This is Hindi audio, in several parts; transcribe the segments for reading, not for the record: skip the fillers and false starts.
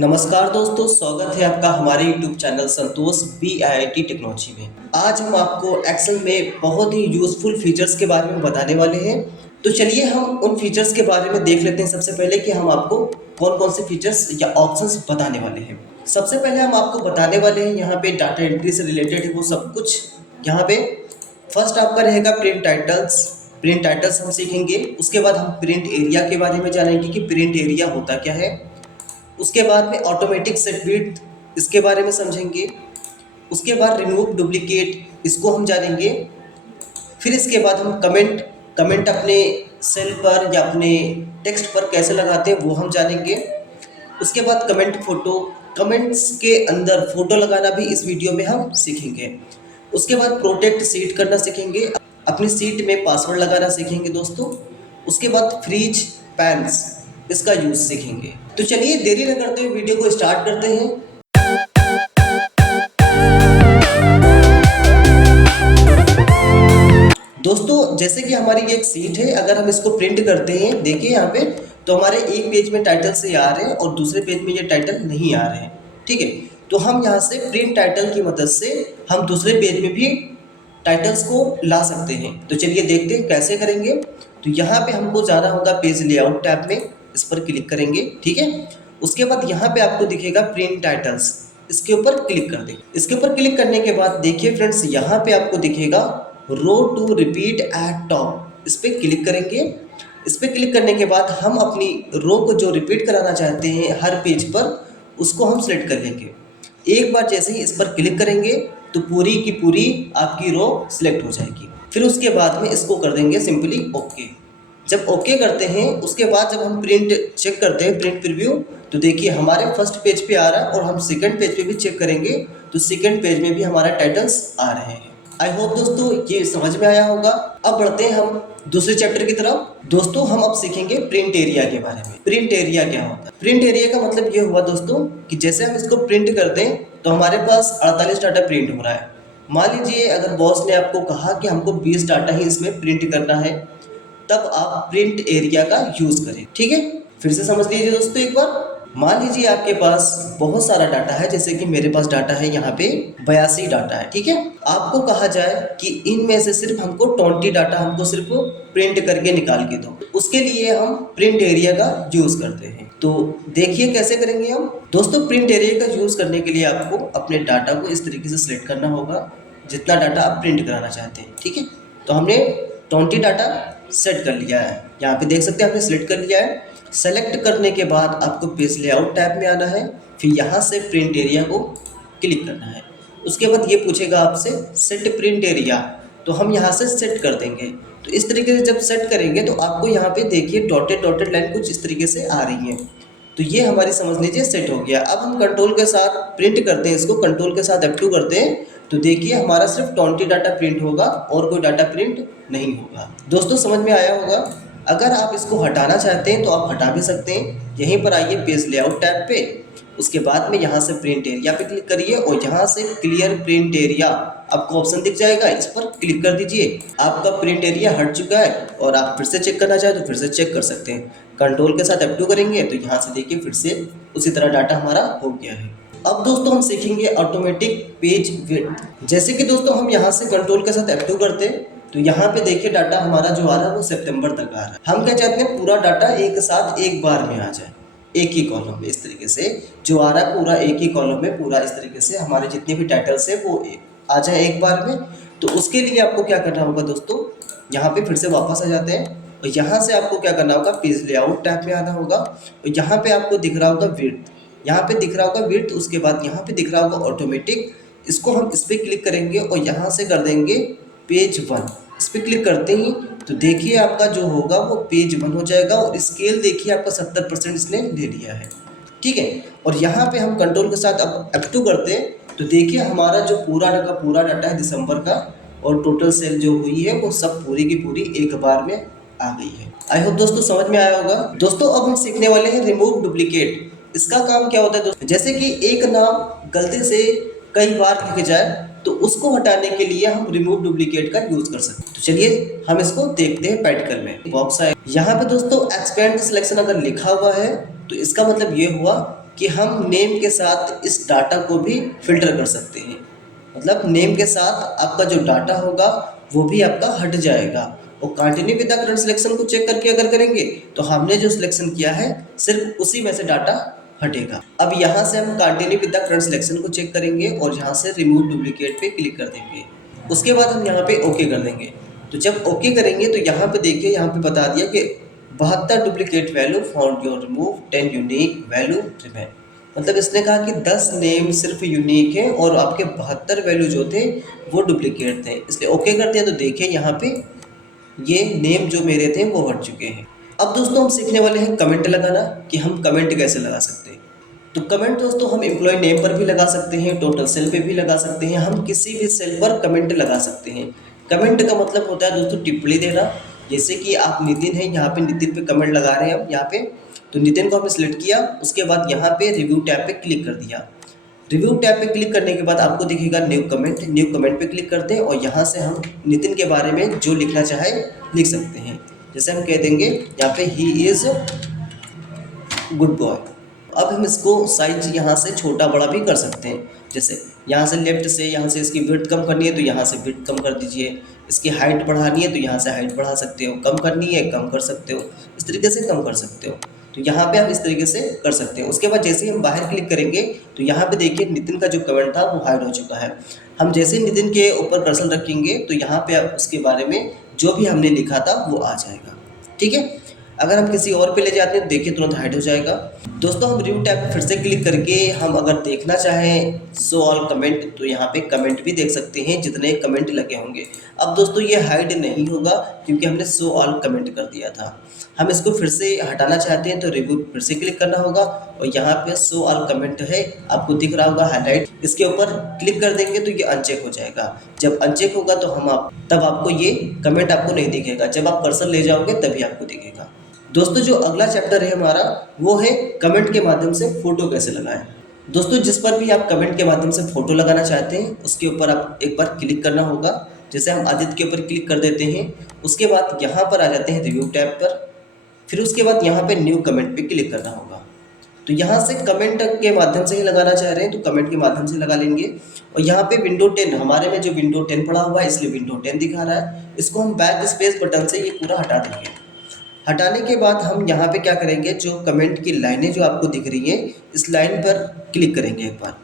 नमस्कार दोस्तों, स्वागत है आपका हमारे YouTube चैनल संतोष BIIT टेक्नोलॉजी में। आज हम आपको एक्सेल में बहुत ही यूज़फुल फीचर्स के बारे में बताने वाले हैं। तो चलिए हम उन फीचर्स के बारे में देख लेते हैं सबसे पहले कि हम आपको कौन-कौन से फीचर्स या ऑप्शंस बताने वाले हैं। सबसे पहले हम आपको बताने वाले हैं यहाँ पे डाटा एंट्री से रिलेटेड है वो सब कुछ। यहाँ पे फर्स्ट आपका रहेगा प्रिंट टाइटल्स। प्रिंट टाइटल्स हम सीखेंगे, उसके बाद हम प्रिंट एरिया के बारे में जानेंगे कि प्रिंट एरिया होता क्या है। उसके बाद में ऑटोमेटिक सेट विड्थ, इसके बारे में समझेंगे। उसके बाद रिमूव डुप्लीकेट, इसको हम जानेंगे। फिर इसके बाद हम कमेंट कमेंट अपने सेल पर या अपने टेक्स्ट पर कैसे लगाते हैं वो हम जानेंगे। उसके बाद कमेंट फ़ोटो, कमेंट्स के अंदर फ़ोटो लगाना भी इस वीडियो में हम सीखेंगे। उसके बाद प्रोटेक्ट सीट करना सीखेंगे, अपनी सीट में पासवर्ड लगाना सीखेंगे दोस्तों। उसके बाद फ्रीज पैन्स, इसका यूज़ सीखेंगे। तो चलिए देरी न करते हुए वीडियो को स्टार्ट करते हैं। दोस्तों जैसे कि हमारी एक सीट है, अगर हम इसको प्रिंट करते हैं, देखिए यहाँ पे, तो हमारे एक पेज में टाइटल से आ रहे हैं और दूसरे पेज में ये टाइटल नहीं आ रहे हैं। ठीक है, तो हम यहाँ से प्रिंट टाइटल की मदद से हम दूसरे पेज में भी टाइटल्स को ला सकते हैं। तो चलिए देखते हैं कैसे करेंगे। तो यहाँ पे हमको जाना होगा पेज लेआउट टैब में, इस पर क्लिक करेंगे। ठीक है, उसके बाद यहाँ पे आपको दिखेगा प्रिंट टाइटल्स, इसके ऊपर क्लिक कर दें। इसके ऊपर क्लिक करने के बाद देखिए फ्रेंड्स, यहाँ पे आपको दिखेगा रो टू रिपीट एट टॉप, इस पर क्लिक करेंगे। इस पर क्लिक करने के बाद हम अपनी रो को जो रिपीट कराना चाहते हैं हर पेज पर, उसको हम सिलेक्ट कर लेंगे। एक बार जैसे ही इस पर क्लिक करेंगे तो पूरी की पूरी आपकी रो सिलेक्ट हो जाएगी। फिर उसके बाद में इसको कर देंगे सिंपली ओके। जब ओके करते हैं उसके बाद जब हम प्रिंट चेक करते हैं, प्रिंट प्रीव्यू, तो देखिए हमारे फर्स्ट पेज पे आ रहा है और हम सेकंड पेज पे भी चेक करेंगे तो सेकंड पेज में भी हमारा टाइटल्स आ रहे हैं। आई होप दोस्तों ये समझ में आया होगा। अब बढ़ते हैं हम दूसरे चैप्टर की तरफ। दोस्तों हम अब सीखेंगे प्रिंट एरिया के बारे में। प्रिंट एरिया क्या होता है? प्रिंट एरिया का मतलब ये हुआ दोस्तों कि जैसे हम इसको प्रिंट करते हैं तो हमारे पास 48 डाटा प्रिंट हो रहा है। मान लीजिए अगर बॉस ने आपको कहा कि हमको 20 डाटा ही इसमें प्रिंट करना है, तब आप प्रिंट एरिया का यूज करें। ठीक है, फिर से समझ लीजिए दोस्तों एक बार। मान लीजिए आपके पास बहुत सारा डाटा है, जैसे कि मेरे पास डाटा है यहाँ पे 82 डाटा है। ठीक है, आपको कहा जाए कि इनमें से सिर्फ हमको 20 डाटा हमको सिर्फ प्रिंट करके निकाल के दो, उसके लिए हम प्रिंट एरिया का यूज करते हैं। तो देखिए कैसे करेंगे हम। दोस्तों प्रिंट एरिया का यूज करने के लिए आपको अपने डाटा को इस तरीके से सिलेक्ट करना होगा, जितना डाटा आप प्रिंट कराना चाहते हैं। ठीक है, तो हमने 20 डाटा सेट कर लिया है, यहाँ पे देख सकते हैं आपने सिलेक्ट कर लिया है। सेलेक्ट करने के बाद आपको पेज लेआउट टैब में आना है, फिर यहाँ से प्रिंट एरिया को क्लिक करना है। उसके बाद ये पूछेगा आपसे सेट प्रिंट एरिया, तो हम यहाँ से सेट कर देंगे। तो इस तरीके से जब सेट करेंगे तो आपको यहाँ पे देखिए डॉटेड डॉटेड लाइन कुछ इस तरीके से आ रही है। तो ये हमारी समझ लीजिए सेट हो गया। अब हम कंट्रोल के साथ प्रिंट करते हैं, इसको कंट्रोल के साथ F2 करते हैं, तो देखिए हमारा सिर्फ 20 डाटा प्रिंट होगा और कोई डाटा प्रिंट नहीं होगा। दोस्तों समझ में आया होगा। अगर आप इसको हटाना चाहते हैं तो आप हटा भी सकते हैं। यहीं पर आइए पेज लेआउट टैब पे, उसके बाद में यहाँ से प्रिंट एरिया पे क्लिक करिए और यहाँ से क्लियर प्रिंट एरिया आपको ऑप्शन दिख जाएगा, इस पर क्लिक कर दीजिए। आपका प्रिंट एरिया हट चुका है और आप फिर से चेक करना चाहें तो फिर से चेक कर सकते हैं। कंट्रोल के साथ F2 करेंगे तो यहाँ से देखिए फिर से उसी तरह डाटा हमारा हो गया है। अब दोस्तों हम सीखेंगे ऑटोमेटिक पेज विड्थ। जैसे कि दोस्तों हम यहाँ से कंट्रोल के साथ F2 करते हैं तो यहाँ पे देखिए डाटा हमारा जो आ रहा है वो सितंबर तक आ रहा है। हम क्या चाहते हैं, पूरा डाटा एक साथ एक बार में आ जाए, एक ही कॉलम में। इस तरीके से जो आ रहा है पूरा एक ही कॉलम में, पूरा इस तरीके से हमारे जितने भी टाइटल्स है वो आ जाए एक बार में। तो उसके लिए आपको क्या करना होगा दोस्तों, यहाँ पे फिर से वापस आ जाते हैं और यहाँ से आपको क्या करना होगा, पेज लेआउट टैब में आना होगा और यहाँ पे आपको दिख रहा होगा विड्थ, यहाँ पे दिख रहा होगा विड्थ। उसके बाद यहाँ पे दिख रहा होगा ऑटोमेटिक, इसको हम इस पर क्लिक करेंगे और यहाँ से कर देंगे पेज 1। इस पर क्लिक करते ही तो देखिए आपका जो होगा वो पेज 1 हो जाएगा और स्केल देखिए आपका 70% इसने ले लिया है। ठीक है, और यहाँ पे हम कंट्रोल के साथ अब F2 करते हैं तो देखिए हमारा जो पूरा का पूरा डाटा है दिसंबर का और टोटल सेल जो हुई है वो सब पूरी की पूरी एक बार में आ गई है। आई होप दोस्तों समझ में आया होगा। दोस्तों अब हम सीखने वाले हैं रिमूव डुप्लीकेट। इसका काम क्या होता है दोस्तों, जैसे कि एक नाम गलती से कई बार लिखे जाए तो उसको हटाने के लिए हम रिमूव डुप्लीकेट का यूज कर सकते हैं। तो चलिए हम इसको देखते हैं। प्रैक्टिकल में बॉक्स आए, यहाँ पे दोस्तों एक्सपेंड सिलेक्शन अगर लिखा हुआ है तो इसका मतलब ये हुआ कि हम नेम के साथ इस डाटा को भी फिल्टर कर सकते हैं। मतलब नेम के साथ आपका जो डाटा होगा वो भी आपका हट जाएगा। और continue with the current selection को चेक करके अगर करेंगे तो हमने जो सिलेक्शन किया है सिर्फ उसी में से डाटा हटेगा। अब यहाँ से हम continue with the current selection को चेक करेंगे और यहाँ से रिमूव डुप्लीकेट पे क्लिक कर देंगे। उसके बाद हम यहाँ पे ओके कर देंगे। तो जब ओके करेंगे तो यहाँ पे देखिए, यहाँ पे बता दिया कि 72 duplicate value found your remove 10 unique value remain. मतलब इसने कहा कि 10 नेम सिर्फ यूनिक है और आपके 72 वैल्यू जो थे वो डुप्लीकेट थे, इसलिए ओके करते हैं। तो देखिए यहाँ पे ये नेम जो मेरे थे वो हट चुके हैं। अब दोस्तों हम सीखने वाले हैं कमेंट लगाना, कि हम कमेंट कैसे लगा सकते हैं। तो कमेंट दोस्तों हम एम्प्लॉय नेम पर भी लगा सकते हैं, टोटल सेल पे भी लगा सकते हैं, हम किसी भी सेल पर कमेंट लगा सकते हैं। कमेंट का मतलब होता है दोस्तों टिप्पणी देना। जैसे कि आप नितिन हैं, यहाँ पे नितिन पे कमेंट लगा रहे हैं हम यहाँ पे, तो नितिन को हमने सिलेक्ट किया। उसके बाद यहाँ पे रिव्यू टैब पे क्लिक कर दिया। रिव्यू टैब पे क्लिक करने के बाद आपको दिखेगा न्यू कमेंट। न्यू कमेंट पे क्लिक करते हैं और यहाँ से हम नितिन के बारे में जो लिखना चाहे लिख सकते हैं। जैसे हम कह देंगे यहाँ पे ही इज़ गुड बॉय। अब हम इसको साइज यहाँ से छोटा बड़ा भी कर सकते हैं। जैसे यहाँ से लेफ्ट से, यहाँ से इसकी विड्थ कम करनी है तो यहाँ से विड्थ कम कर दीजिए, इसकी हाइट बढ़ानी है तो यहाँ से हाइट बढ़ा सकते हो, कम करनी है कम कर सकते हो, इस तरीके से कम कर सकते हो। तो यहाँ पे आप इस तरीके से कर सकते हो। उसके बाद जैसे ही हम बाहर क्लिक करेंगे तो यहाँ पे देखिए नितिन का जो कमेंट था वो हाइड हो चुका है। हम जैसे ही नितिन के ऊपर कर्सर रखेंगे तो यहाँ पे आप उसके बारे में जो भी हमने लिखा था वो आ जाएगा। ठीक है। अगर हम किसी और पे ले जाते हैं देखिए तुरंत हाइड हो जाएगा। दोस्तों हम रिव्यू टैब फिर से क्लिक करके हम अगर देखना चाहें शो ऑल कमेंट तो यहाँ पे कमेंट भी देख सकते हैं जितने कमेंट लगे होंगे। अब दोस्तों ये हाइड नहीं होगा क्योंकि हमने शो ऑल कमेंट कर दिया था। हम इसको फिर से हटाना चाहते हैं तो रिव्यू फिर से क्लिक करना होगा और यहाँ पे शो ऑल कमेंट है, आपको दिख रहा होगा हाईलाइट, इसके ऊपर क्लिक कर देंगे तो ये अनचेक हो जाएगा। जब अनचेक होगा तो तब आपको ये कमेंट आपको नहीं दिखेगा, जब आप कर्सर ले जाओगे तभी आपको दिखेगा। दोस्तों जो अगला चैप्टर है हमारा वो है कमेंट के माध्यम से फोटो कैसे लगाएं। दोस्तों जिस पर भी आप कमेंट के माध्यम से फोटो लगाना चाहते हैं उसके ऊपर आप एक बार क्लिक करना होगा। जैसे हम आदित्य के ऊपर क्लिक कर देते हैं, उसके बाद यहाँ पर आ जाते हैं रिव्यू टैब पर, फिर उसके बाद यहाँ पे न्यू कमेंट पे क्लिक करना होगा। तो यहाँ से कमेंट के माध्यम से ही लगाना चाह रहे हैं तो कमेंट के माध्यम से लगा लेंगे। और यहाँ पे विंडो 10, हमारे में जो विंडो 10 पड़ा हुआ है इसलिए विंडो 10 दिखा रहा है, इसको हम बैक स्पेस बटन से ये पूरा हटा देंगे। हटाने के बाद हम यहाँ पे क्या करेंगे, जो कमेंट की लाइनें जो आपको दिख रही हैं इस लाइन पर क्लिक करेंगे। एक बार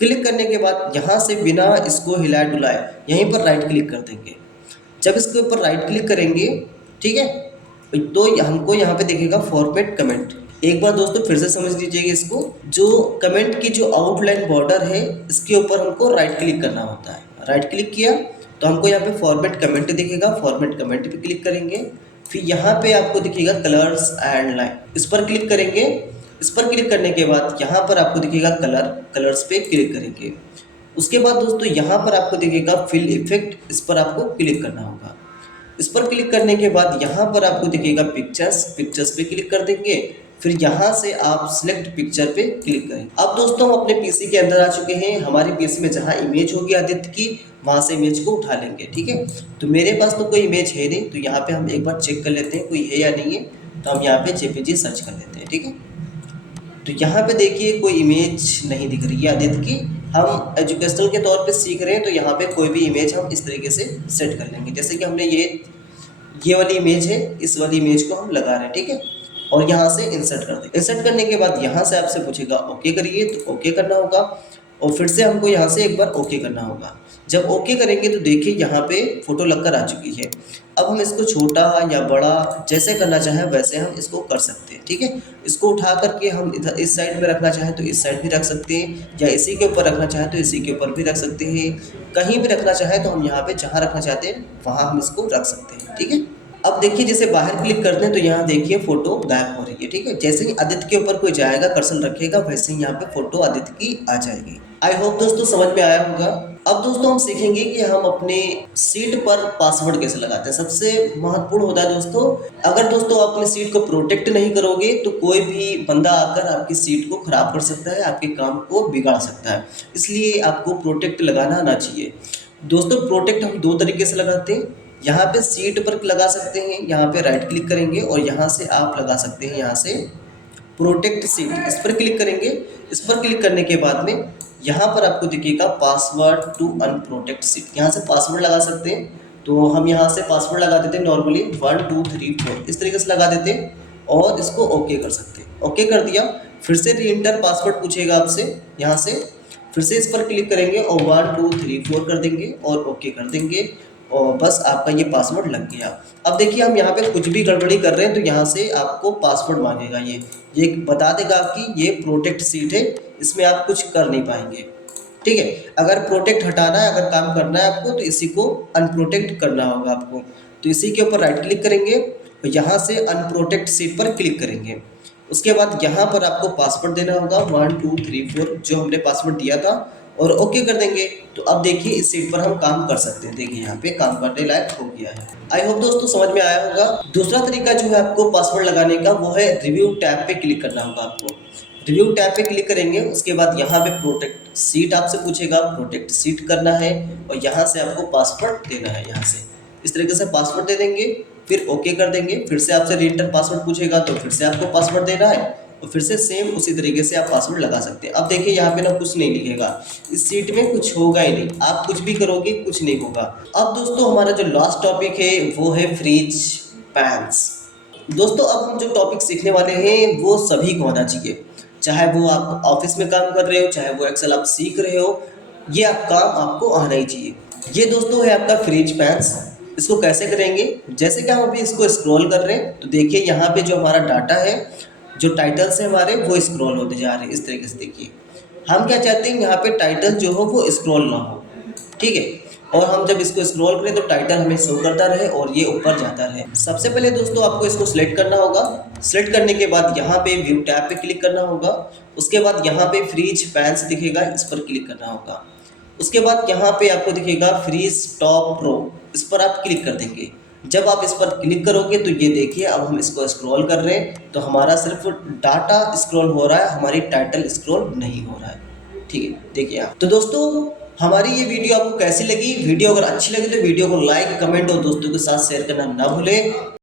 क्लिक करने के बाद यहाँ से बिना इसको हिलाए डुलाए यहीं पर राइट क्लिक कर देंगे। जब इसके ऊपर राइट क्लिक करेंगे, ठीक है, तो हमको यहाँ पे दिखेगा फॉर्मेट कमेंट। एक बार दोस्तों फिर से समझ लीजिएगा इसको, जो कमेंट की जो आउटलाइन बॉर्डर है इसके ऊपर हमको राइट क्लिक करना होता है। राइट क्लिक किया तो हमको यहाँ पे फॉर्मेट कमेंट दिखेगा, फॉर्मेट कमेंट पे क्लिक करेंगे। फिर यहाँ पे आपको दिखेगा कलर्स एंड लाइन, इस पर क्लिक करेंगे। इस पर क्लिक करने के बाद यहाँ पर आपको दिखेगा कलर्स पे क्लिक करेंगे। उसके बाद दोस्तों यहाँ पर आपको दिखेगा फिल इफेक्ट, इस पर आपको क्लिक करना होगा। इस पर क्लिक करने के बाद यहाँ पर आपको दिखेगा पिक्चर्स पे क्लिक कर देंगे। फिर यहाँ से आप सिलेक्ट पिक्चर पे क्लिक करें। अब दोस्तों हम अपने पीसी के अंदर आ चुके हैं। हमारे पीसी में जहाँ इमेज होगी आदित्य की वहाँ से इमेज को उठा लेंगे। ठीक है, तो मेरे पास तो कोई इमेज है नहीं, तो यहाँ पे हम एक बार चेक कर लेते हैं कोई है या नहीं है। तो हम यहाँ पे जेपीजी सर्च कर लेते हैं। ठीक है, तो यहाँ पे देखिए कोई इमेज नहीं दिख रही है आदित्य की। हम एजुकेशनल के तौर पे सीख रहे हैं तो यहाँ पे कोई भी इमेज हम इस तरीके से सेट कर लेंगे। जैसे कि हमने ये वाली इमेज है, इस वाली इमेज को हम लगा रहे हैं। ठीक है, और यहाँ से इंसर्ट कर देंगे। इंसर्ट करने के बाद यहाँ से आपसे पूछेगा ओके करिए, तो ओके करना होगा और फिर से हमको यहाँ से एक बार ओके करना होगा। जब ओके करेंगे तो देखिए यहाँ पे फोटो लगकर आ चुकी है। अब हम इसको छोटा या बड़ा जैसे करना चाहें वैसे हम इसको कर सकते हैं। ठीक है, इसको उठा करके हम इधर इस साइड में रखना चाहें तो इस साइड भी रख सकते हैं, या इसी के ऊपर रखना चाहें तो इसी के ऊपर भी रख सकते हैं। कहीं भी रखना चाहें तो हम यहाँ पे जहाँ रखना चाहते हैं वहाँ हम इसको रख सकते हैं। ठीक है, अब देखिए जैसे बाहर क्लिक करते हैं तो यहाँ देखिए फोटो गायब हो रही है। ठीक है, जैसे ही आदित्य के ऊपर कोई जाएगा कर्सर रखेगा वैसे ही यहाँ पे फोटो आदित्य की आ जाएगी। आई होप दोस्तों समझ में आया होगा। अब दोस्तों हम सीखेंगे कि हम अपने सीट पर पासवर्ड कैसे लगाते हैं। सबसे महत्वपूर्ण होता है दोस्तों, अगर दोस्तों आप अपनी सीट को प्रोटेक्ट नहीं करोगे तो कोई भी बंदा आकर आपकी सीट को खराब कर सकता है, आपके काम को बिगाड़ सकता है। इसलिए आपको प्रोटेक्ट लगाना आना चाहिए। दोस्तों प्रोटेक्ट हम दो तरीके से लगाते हैं। यहाँ पे सीट पर लगा सकते हैं, यहाँ पे राइट क्लिक करेंगे और यहाँ से आप लगा सकते हैं यहाँ से प्रोटेक्ट सीट, इस पर क्लिक करेंगे। इस पर क्लिक करने के बाद में यहाँ पर आपको दिखेगा पासवर्ड टू अनप्रोटेक्ट सीट, यहाँ से पासवर्ड लगा सकते हैं। तो हम यहाँ से पासवर्ड लगा देते हैं नॉर्मली 1 2 3 4 इस तरीके से लगा देते हैं और इसको ओके कर सकते हैं। ओके कर दिया, फिर से री एंटर पासवर्ड पूछेगा आपसे, यहाँ से फिर से इस पर क्लिक करेंगे और 1 2 3 4 कर देंगे और ओके कर देंगे और बस आपका ये पासवर्ड लग गया। अब देखिए हम यहाँ पे कुछ भी गड़बड़ी कर रहे हैं तो यहाँ से आपको पासवर्ड मांगेगा, ये बता देगा कि ये प्रोटेक्ट सीट है, इसमें आप कुछ कर नहीं पाएंगे। ठीक है, अगर प्रोटेक्ट हटाना है, अगर काम करना है आपको, तो इसी को अनप्रोटेक्ट करना होगा आपको। तो इसी के ऊपर राइट क्लिक करेंगे और यहाँ से अनप्रोटेक्ट सीट पर क्लिक करेंगे। उसके बाद यहाँ पर आपको पासवर्ड देना होगा 1 2 3 4 जो हमने पासवर्ड दिया था और ओके कर देंगे। तो अब देखिए इस सीट पर हम काम कर सकते हैं। देखिए यहाँ पे काम करने लायक हो गया है। आई होप दोस्तों समझ में आया होगा। दूसरा तरीका जो है आपको पासवर्ड लगाने का वो है रिव्यू टैब पे क्लिक करना होगा आपको। रिव्यू टैब पे क्लिक करेंगे, उसके बाद यहाँ पे प्रोटेक्ट सीट आपसे पूछेगा, प्रोटेक्ट सीट करना है और यहाँ से आपको पासवर्ड देना है। यहाँ से इस तरीके से पासवर्ड दे देंगे, फिर ओके कर देंगे। फिर से आपसे रीएंटर पासवर्ड पूछेगा तो फिर से आपको पासवर्ड देना है और फिर से सेम उसी तरीके से आप पासवर्ड लगा सकते हैं। अब देखिए यहाँ पे ना कुछ नहीं लिखेगा, इस सीट में कुछ होगा ही नहीं, आप कुछ भी करोगे कुछ नहीं होगा। अब दोस्तों हमारा जो लास्ट टॉपिक है वो है फ्रीज पैंस। दोस्तों अब हम जो टॉपिक सीखने वाले हैं वो सभी को आना चाहिए, चाहे वो आप ऑफिस में काम कर रहे हो, चाहे वो एक्सेल आप सीख रहे हो, ये आप काम आपको आना ही चाहिए। ये दोस्तों है आपका फ्रीज पैंस। इसको कैसे करेंगे, जैसे कि हम अभी इसको स्क्रॉल कर रहे हैं तो देखिए यहाँ पे जो हमारा डाटा है, जो टाइटल्स है हमारे वो स्क्रॉल होते जा रहे हैं इस तरीके से। देखिए हम क्या चाहते हैं, यहाँ पे टाइटल जो हो वो स्क्रॉल ना हो, ठीक है। और हम जब इसको स्क्रॉल करें तो टाइटल हमें शो करता रहे और ये ऊपर जाता रहे। सबसे पहले दोस्तों आपको इसको सिलेक्ट करना होगा। सिलेक्ट करने के बाद यहाँ पे व्यू टैब पे क्लिक करना होगा। उसके बाद यहाँ पे फ्रीज पैंस दिखेगा, इस पर क्लिक करना होगा। उसके बाद यहाँ पे आपको दिखेगा फ्रीज टॉप प्रो, इस पर आप क्लिक कर देंगे। जब आप इस पर क्लिक करोगे तो ये देखिए अब हम इसको स्क्रॉल कर रहे हैं तो हमारा सिर्फ डाटा स्क्रॉल हो रहा है, हमारी टाइटल स्क्रॉल नहीं हो रहा है। ठीक है, देखिए आप। तो दोस्तों हमारी ये वीडियो आपको कैसी लगी? वीडियो अगर अच्छी लगी तो वीडियो को लाइक, कमेंट और दोस्तों के साथ शेयर करना ना भूलें।